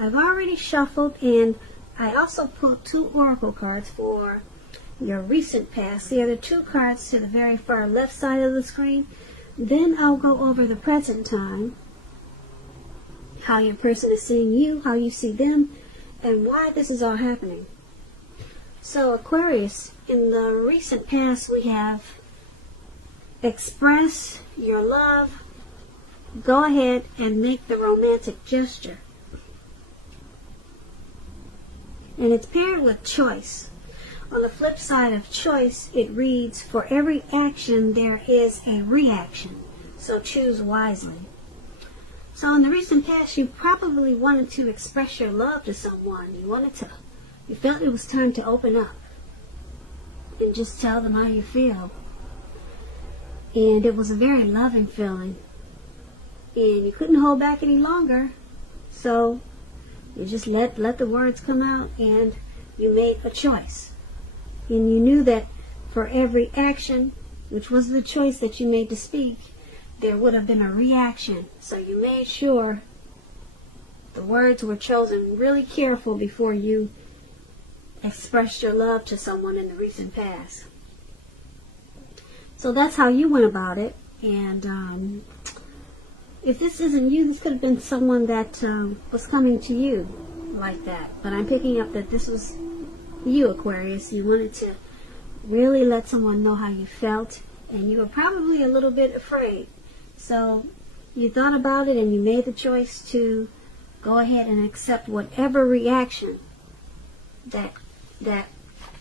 I've already shuffled, and I also pulled 2 oracle cards for your recent past. They are the 2 cards to the very far left side of the screen. Then I'll go over the present time, how your person is seeing you, how you see them, and why this is all happening. So Aquarius, in the recent past we have express your love, go ahead and make the romantic gesture. And it's paired with choice. On the flip side of choice, it reads, for every action there is a reaction, so choose wisely. So in the recent past, you probably wanted to express your love to someone. You felt it was time to open up and just tell them how you feel. And it was a very loving feeling. And you couldn't hold back any longer. So you just let the words come out, and you made a choice. And you knew that for every action, which was the choice that you made to speak, there would have been a reaction. So you made sure the words were chosen really careful before you expressed your love to someone in the recent past. So that's how you went about it. And if this isn't you, this could have been someone that was coming to you like that. But I'm picking up that this was you, Aquarius. You wanted to really let someone know how you felt, and you were probably a little bit afraid. So you thought about it, and you made the choice to go ahead and accept whatever reaction that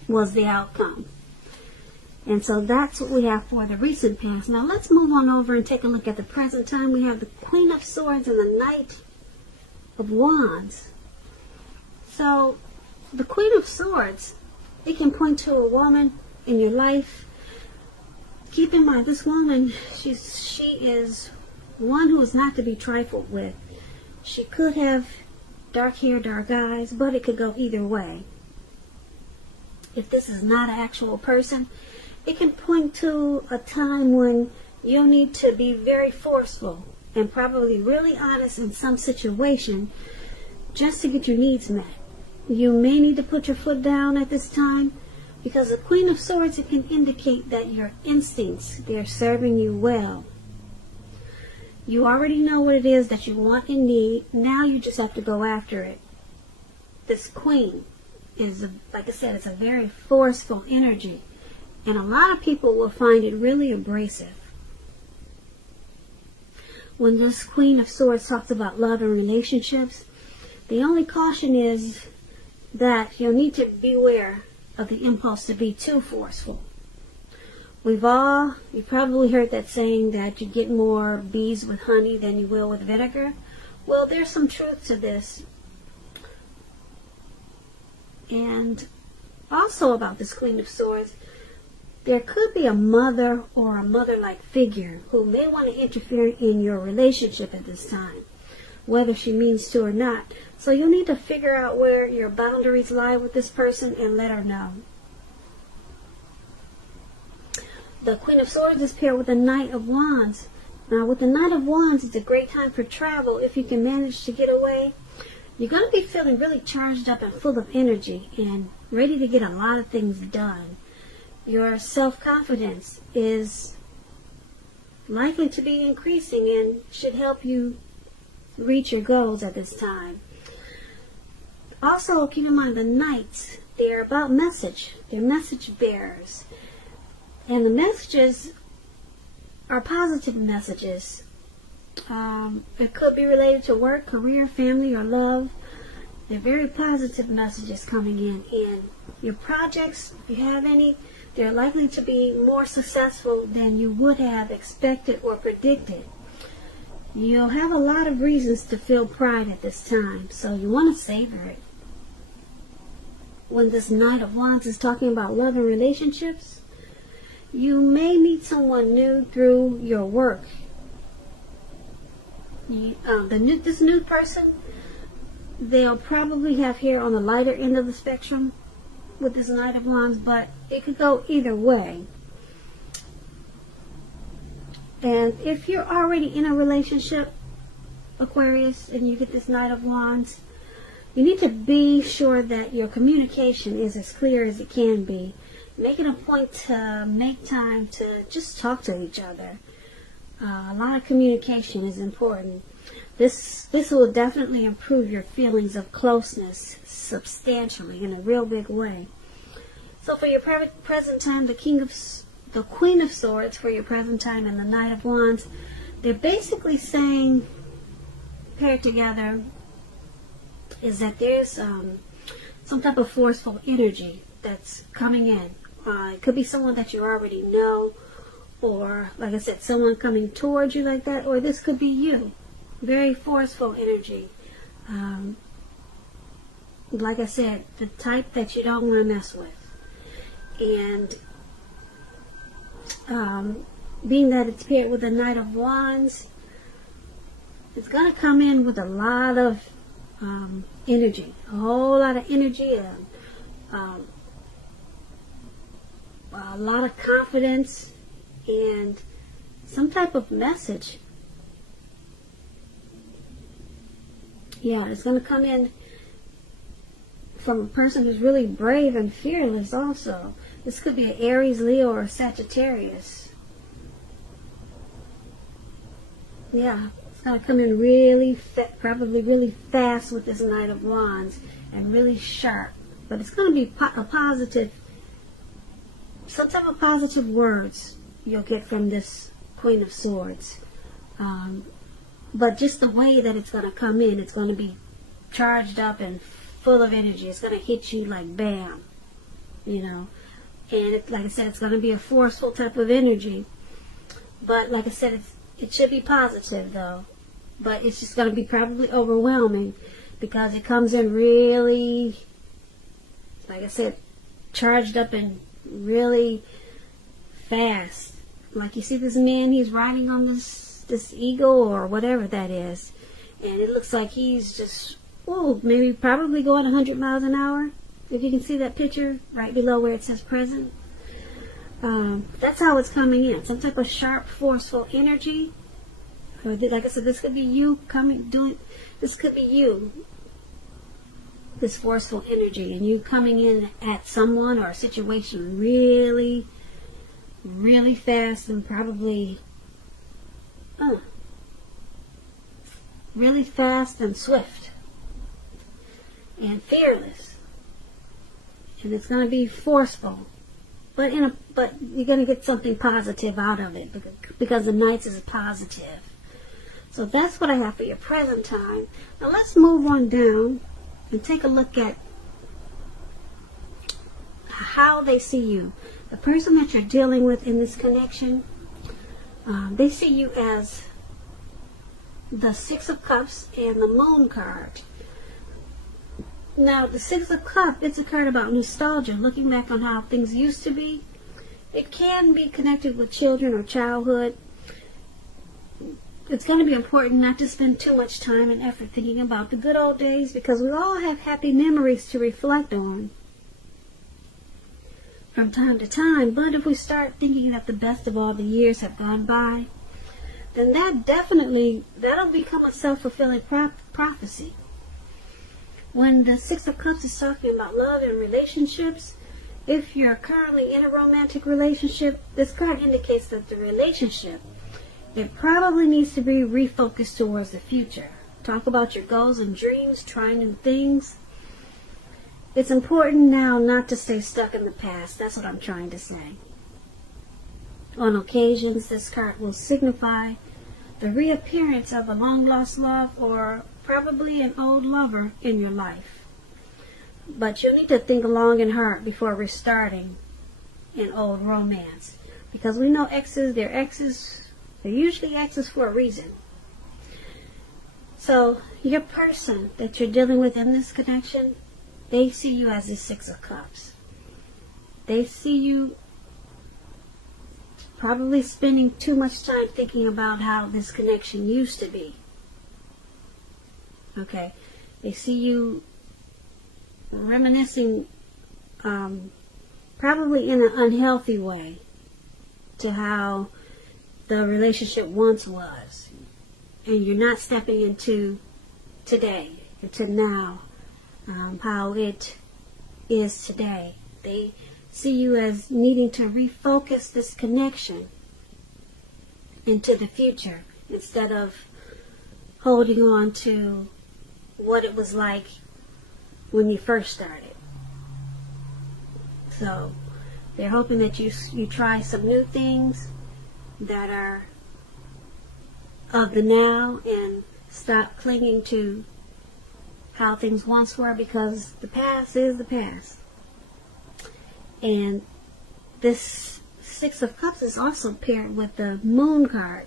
was the outcome. And so that's what we have for the recent past. Now let's move on over and take a look at the present time. We have the Queen of Swords and the Knight of Wands. So the Queen of Swords, it can point to a woman in your life. Keep in mind, this woman, she is one who is not to be trifled with. She could have dark hair, dark eyes, but it could go either way. If this is not an actual person, it can point to a time when you'll need to be very forceful and probably really honest in some situation just to get your needs met. You may need to put your foot down at this time, because the Queen of Swords, it can indicate that your instincts, they're serving you well. You already know what it is that you want and need. Now you just have to go after it. This Queen is, like I said, it's a very forceful energy. And a lot of people will find it really abrasive. When this Queen of Swords talks about love and relationships, the only caution is that you'll need to beware of the impulse to be too forceful. You probably heard that saying that you get more bees with honey than you will with vinegar. Well, there's some truth to this. And also about this Queen of Swords, there could be a mother or a mother-like figure who may want to interfere in your relationship at this time, whether she means to or not. So you'll need to figure out where your boundaries lie with this person and let her know. The Queen of Swords is paired with the Knight of Wands. Now with the Knight of Wands, it's a great time for travel if you can manage to get away. You're going to be feeling really charged up and full of energy and ready to get a lot of things done. Your self-confidence is likely to be increasing and should help you reach your goals at this time. Also, keep in mind the Knights, they're about message. They're message bearers. And the messages are positive messages. It could be related to work, career, family, or love. They're very positive messages coming in. And your projects, if you have any, they're likely to be more successful than you would have expected or predicted. You'll have a lot of reasons to feel pride at this time, so you want to savor it. When this Knight of Wands is talking about love and relationships, you may meet someone new through your work. This new person, they'll probably have hair on the lighter end of the spectrum with this Knight of Wands, but it could go either way. And if you're already in a relationship, Aquarius, and you get this Knight of Wands, You need to be sure that your communication is as clear as it can be. Make it a point to make time to just talk to each other. A lot of communication is important. This will definitely improve your feelings of closeness substantially in a real big way. So for your present time, the Queen of Swords for your present time and the Knight of Wands, they're basically saying, paired together, is that there's some type of forceful energy that's coming in. It could be someone that you already know, or, like I said, someone coming towards you like that, or this could be you. Very forceful energy. Like I said, the type that you don't want to mess with. And being that it's paired with the Knight of Wands, it's going to come in with a lot of energy. A whole lot of energy and a lot of confidence and some type of message. Yeah, it's going to come in from a person who's really brave and fearless also. This could be an Aries, Leo, or Sagittarius. Yeah, it's going to come in really, probably really fast with this Knight of Wands and really sharp. But it's going to be a positive, some type of positive words you'll get from this Queen of Swords. But just the way that it's going to come in, it's going to be charged up and full of energy. It's going to hit you like bam, you know. And like I said, it's going to be a forceful type of energy. But like I said, it should be positive though. But it's just going to be probably overwhelming because it comes in really, like I said, charged up and really fast. Like you see this man, he's riding on this eagle or whatever that is, and it looks like he's just maybe probably going 100 miles an hour, if you can see that picture right below where it says present. That's how it's coming in, some type of sharp, forceful energy. Or like I said, this could be you this could be you, this forceful energy, and you coming in at someone or a situation really, really fast and probably really fast and swift and fearless, and it's going to be forceful, but you're going to get something positive out of it because the Knights is positive. So that's what I have for your present time. Now let's move on down and take a look at how they see you. The person that you're dealing with in this connection, they see you as the Six of Cups and the Moon card. Now, the Six of Cups, it's a card about nostalgia, looking back on how things used to be. It can be connected with children or childhood. It's going to be important not to spend too much time and effort thinking about the good old days, because we all have happy memories to reflect on from time to time. But if we start thinking that the best of all the years have gone by, then that'll become a self-fulfilling prophecy. When the Six of Cups is talking about love and relationships, if you're currently in a romantic relationship, this card indicates that the relationship, it probably needs to be refocused towards the future. Talk about your goals and dreams, trying new things. It's important now not to stay stuck in the past. That's what I'm trying to say. On occasions, this card will signify the reappearance of a long-lost love or probably an old lover in your life. But you need to think long and hard before restarting an old romance, because we know they're usually exes for a reason. So your person that you're dealing with in this connection, they see you as the Six of Cups. They see you probably spending too much time thinking about how this connection used to be. Okay, they see you reminiscing, probably in an unhealthy way, to how the relationship once was, and you're not stepping into today, into now, how it is today. They see you as needing to refocus this connection into the future instead of holding on to what it was like when you first started. So they're hoping that you try some new things that are of the now and stop clinging to how things once were, because the past is the past. And this Six of Cups is also paired with the Moon card.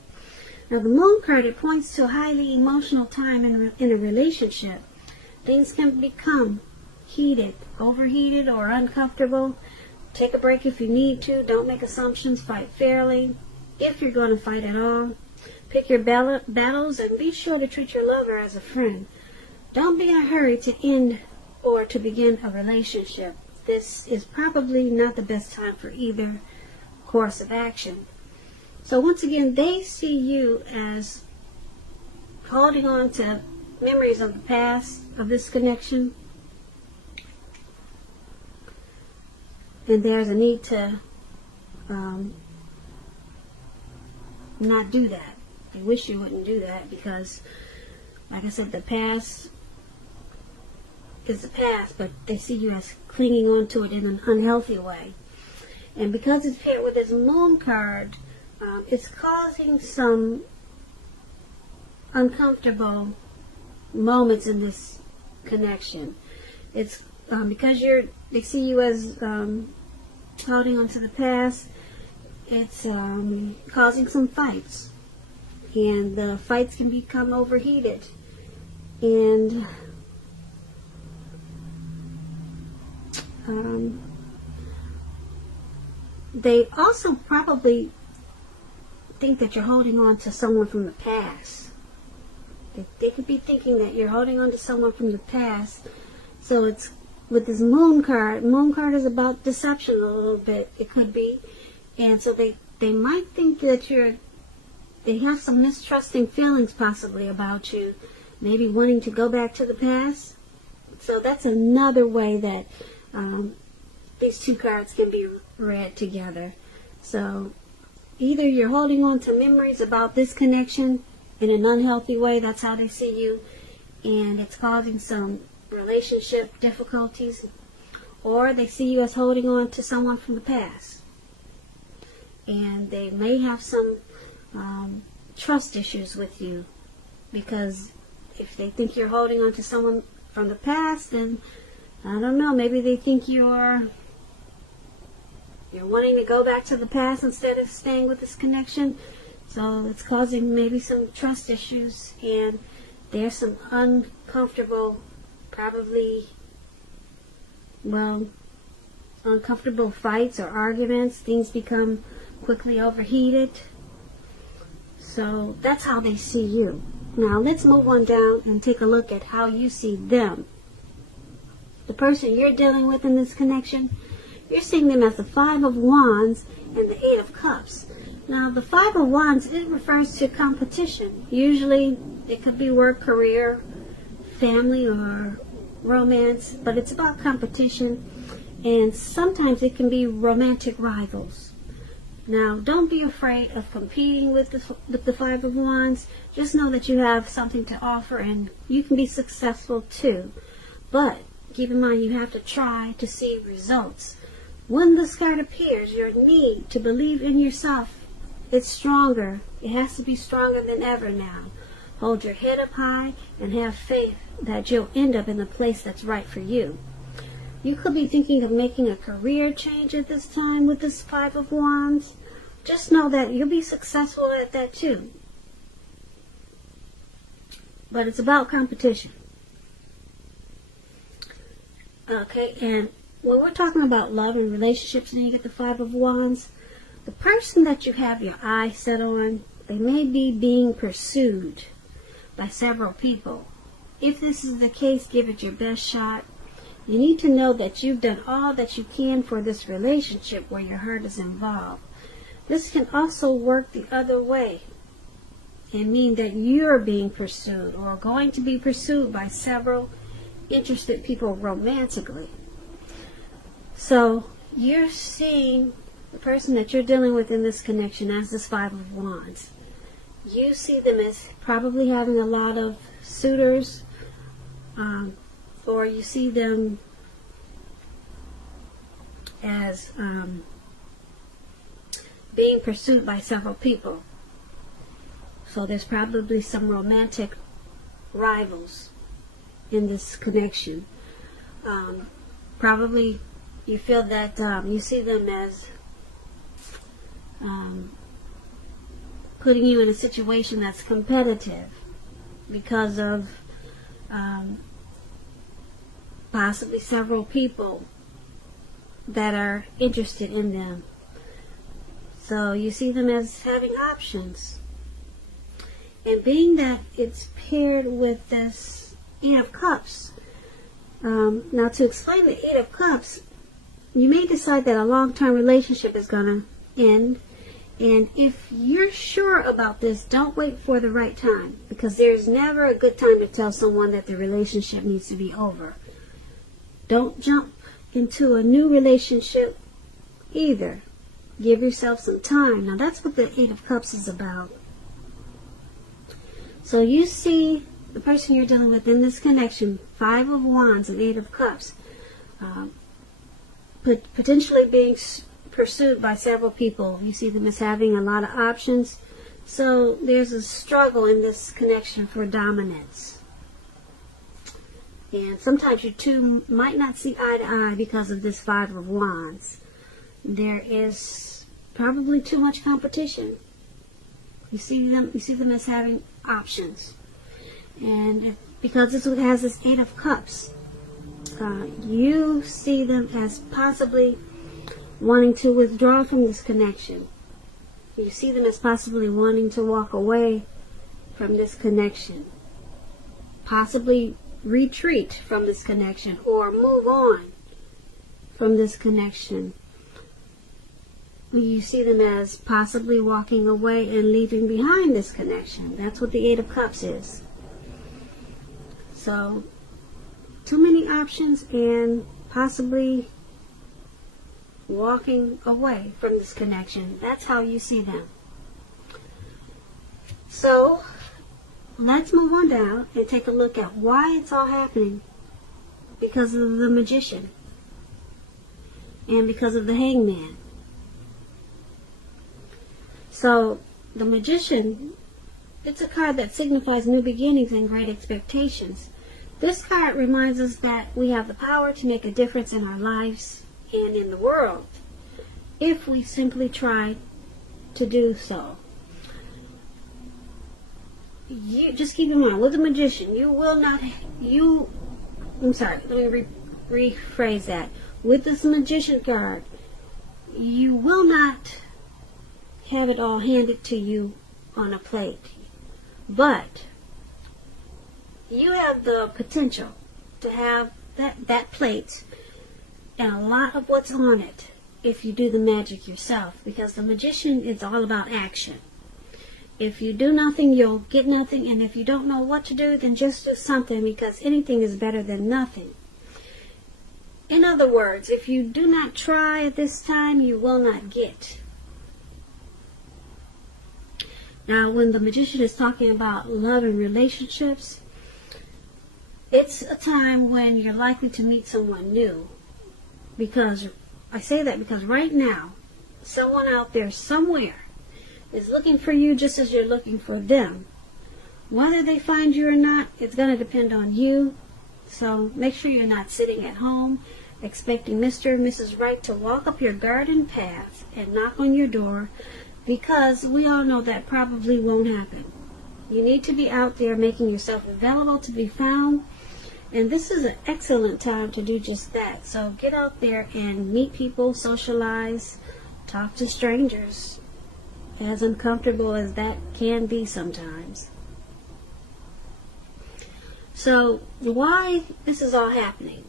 Now the Moon card, it points to a highly emotional time in a relationship. Things can become heated, overheated, or uncomfortable. Take a break if you need to. Don't make assumptions. Fight fairly, if you're going to fight at all. Pick your battles and be sure to treat your lover as a friend. Don't be in a hurry to end or to begin a relationship. This is probably not the best time for either course of action. So once again, they see you as holding on to memories of the past, of this connection. And there's a need to not do that. They wish you wouldn't do that because, like I said, the past is the past, but they see you as clinging on to it in an unhealthy way. And because it's paired with this Moon card, it's causing some uncomfortable moments in this connection. It's because they see you as holding on to the past. It's causing some fights, and the fights can become overheated, and they also probably think that you're holding on to someone from the past. They could be thinking that you're holding on to someone from the past. So it's with this Moon card. Moon card is about deception a little bit. It could be. And so they might think that they have some mistrusting feelings possibly about you. Maybe wanting to go back to the past. So that's another way that these two cards can be read together. So either you're holding on to memories about this connection in an unhealthy way, that's how they see you, and it's causing some relationship difficulties, or they see you as holding on to someone from the past, and they may have some trust issues with you, because if they think you're holding on to someone from the past, then I don't know, maybe they think you're wanting to go back to the past instead of staying with this connection. So it's causing maybe some trust issues, and there's some uncomfortable, probably, uncomfortable fights or arguments. Things become quickly overheated. So that's how they see you. Now let's move on down and take a look at how you see them. The person you're dealing with in this connection, you're seeing them as the Five of Wands and the Eight of Cups. Now, the Five of Wands, it refers to competition. Usually, it could be work, career, family, or romance, but it's about competition, and sometimes it can be romantic rivals. Now, don't be afraid of competing with the Five of Wands. Just know that you have something to offer, and you can be successful too. But keep in mind, you have to try to see results. When this card appears, your need to believe in yourself, it's stronger. It has to be stronger than ever now. Hold your head up high and have faith that you'll end up in the place that's right for you. You could be thinking of making a career change at this time with this Five of Wands. Just know that you'll be successful at that too. But it's about competition. Okay, and when we're talking about love and relationships and you get the Five of Wands, the person that you have your eye set on, they may be being pursued by several people. If this is the case, give it your best shot. You need to know that you've done all that you can for this relationship where your heart is involved. This can also work the other way and mean that you're being pursued or going to be pursued by several interested people romantically. So you're seeing the person that you're dealing with in this connection as this Five of Wands. You see them as probably having a lot of suitors, or you see them as being pursued by several people. So there's probably some romantic rivals in this connection. Probably you feel that you see them as putting you in a situation that's competitive because of possibly several people that are interested in them. So you see them as having options. And being that it's paired with this Eight of Cups, now to explain the Eight of Cups, you may decide that a long-term relationship is going to end. And if you're sure about this, don't wait for the right time, because there's never a good time to tell someone that the relationship needs to be over. Don't jump into a new relationship either. Give yourself some time. Now that's what the Eight of Cups is about. So you see the person you're dealing with in this connection, Five of Wands and Eight of Cups, potentially being pursued by several people. You see them as having a lot of options. So there's a struggle in this connection for dominance. And sometimes you two might not see eye to eye because of this Five of Wands. There is probably too much competition. You see them as having options. And because this one has this Eight of Cups, you see them as possibly wanting to withdraw from this connection. You see them as possibly wanting to walk away from this connection. Possibly retreat from this connection or move on from this connection. You see them as possibly walking away and leaving behind this connection. That's what the Eight of Cups is. So, too many options and possibly walking away from this connection. That's how you see them. So, let's move on down and take a look at why it's all happening. Because of the Magician and because of the Hangman. So, the Magician, it's a card that signifies new beginnings and great expectations. This card reminds us that we have the power to make a difference in our lives and in the world if we simply try to do so. You just keep in mind, with the Magician, let me rephrase that. With this Magician card, you will not have it all handed to you on a plate. But you have the potential to have that plate and a lot of what's on it if you do the magic yourself, because the Magician is all about action. If you do nothing, you'll get nothing, and if you don't know what to do, then just do something, because anything is better than nothing. In other words, if you do not try at this time, you will not get. Now, when the Magician is talking about love and relationships, it's a time when you're likely to meet someone new. Because, I say that because right now, someone out there somewhere is looking for you just as you're looking for them. Whether they find you or not, it's going to depend on you. So make sure you're not sitting at home expecting Mr. or Mrs. Right to walk up your garden path and knock on your door, because we all know that probably won't happen. You need to be out there making yourself available to be found, and this is an excellent time to do just that. So get out there and meet people, socialize, talk to strangers, as uncomfortable as that can be sometimes. So why this is all happening?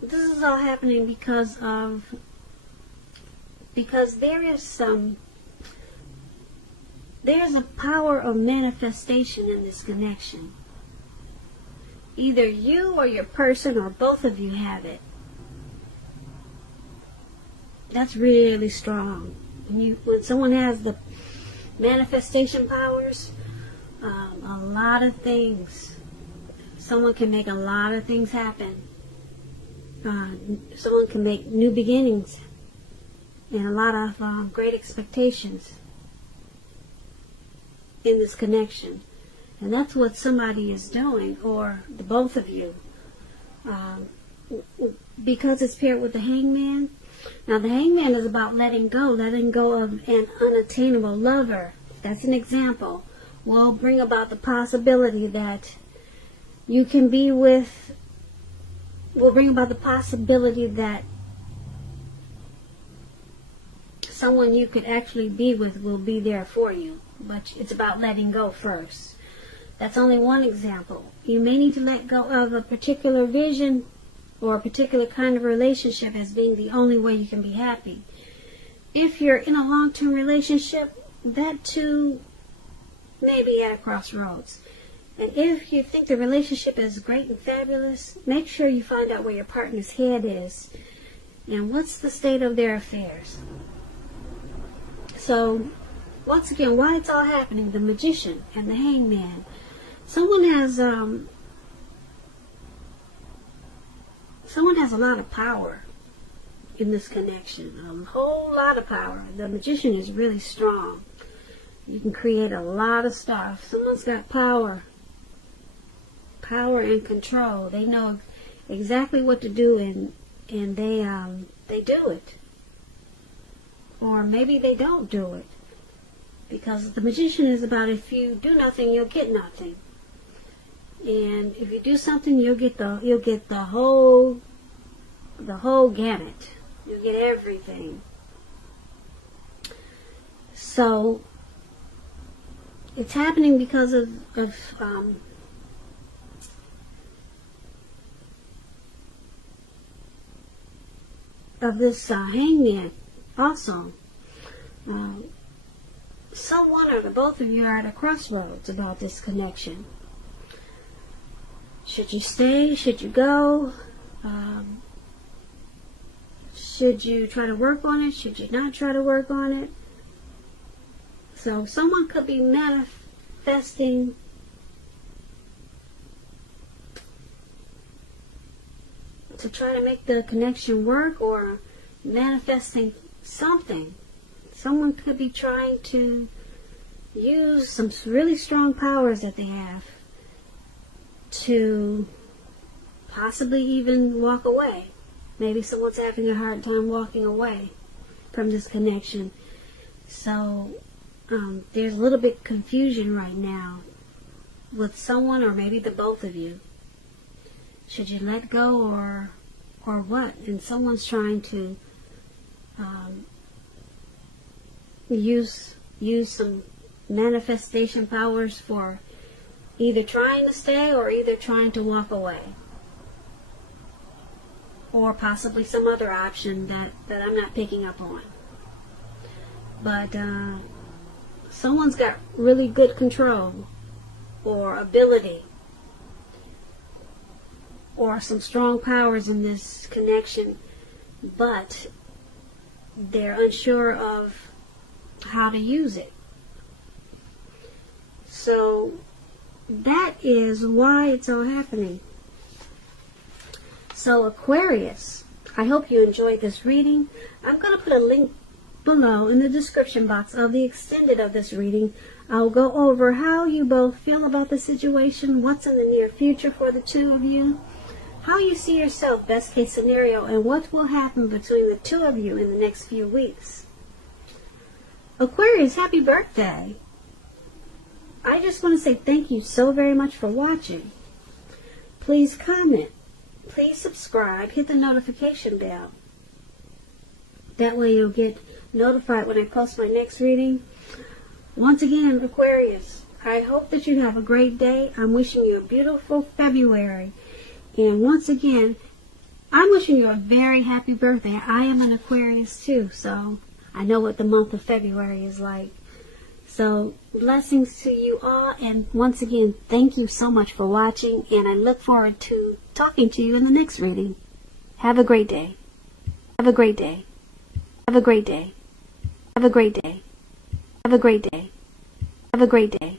This is all happening because there's a power of manifestation in this connection. Either you or your person or both of you have it. That's really strong. When someone has the manifestation powers, a lot of things, someone can make a lot of things happen. Someone can make new beginnings and a lot of great expectations in this connection. And that's what somebody is doing, or the both of you. Because it's paired with the Hangman. Now the Hangman is about letting go of an unattainable lover. That's an example. Will bring about the possibility that you can be with, will bring about the possibility that someone you could actually be with will be there for you. But it's about letting go first. That's only one example. You may need to let go of a particular vision or a particular kind of relationship as being the only way you can be happy. If you're in a long-term relationship, that too may be at a crossroads. And if you think the relationship is great and fabulous, make sure you find out where your partner's head is and what's the state of their affairs. So, once again, why it's all happening, the Magician and the Hangman. Someone has a lot of power in this connection. A whole lot of power. The Magician is really strong. You can create a lot of stuff. Someone's got power. Power and control. They know exactly what to do, and they do it. Or maybe they don't do it. Because the Magician is about, if you do nothing, you'll get nothing. And if you do something, you'll get the whole gamut. You'll get everything. So it's happening because of this Hangman also. Someone or the both of you are at a crossroads about this connection. Should you stay? Should you go? Should you try to work on it? Should you not try to work on it? So someone could be manifesting to try to make the connection work, or manifesting something. Someone could be trying to use some really strong powers that they have to possibly even walk away. Maybe someone's having a hard time walking away from this connection. So there's a little bit confusion right now with someone, or maybe the both of you. Should you let go or what? And someone's trying to use some manifestation powers for either trying to stay or either trying to walk away. Or possibly some other option that I'm not picking up on. But someone's got really good control or ability or some strong powers in this connection, but they're unsure of how to use it. So that is why it's all happening. So Aquarius, I hope you enjoyed this reading. I'm going to put a link below in the description box of the extended of this reading. I'll go over how you both feel about the situation, what's in the near future for the two of you, how you see yourself, best case scenario, and what will happen between the two of you in the next few weeks. Aquarius, happy birthday. I just want to say thank you so very much for watching. Please comment. Please subscribe. Hit the notification bell. That way you'll get notified when I post my next reading. Once again, Aquarius, I hope that you have a great day. I'm wishing you a beautiful February. And once again, I'm wishing you a very happy birthday. I am an Aquarius too, so I know what the month of February is like. So blessings to you all, and once again, thank you so much for watching, and I look forward to talking to you in the next reading. Have a great day. Have a great day. Have a great day. Have a great day. Have a great day. Have a great day.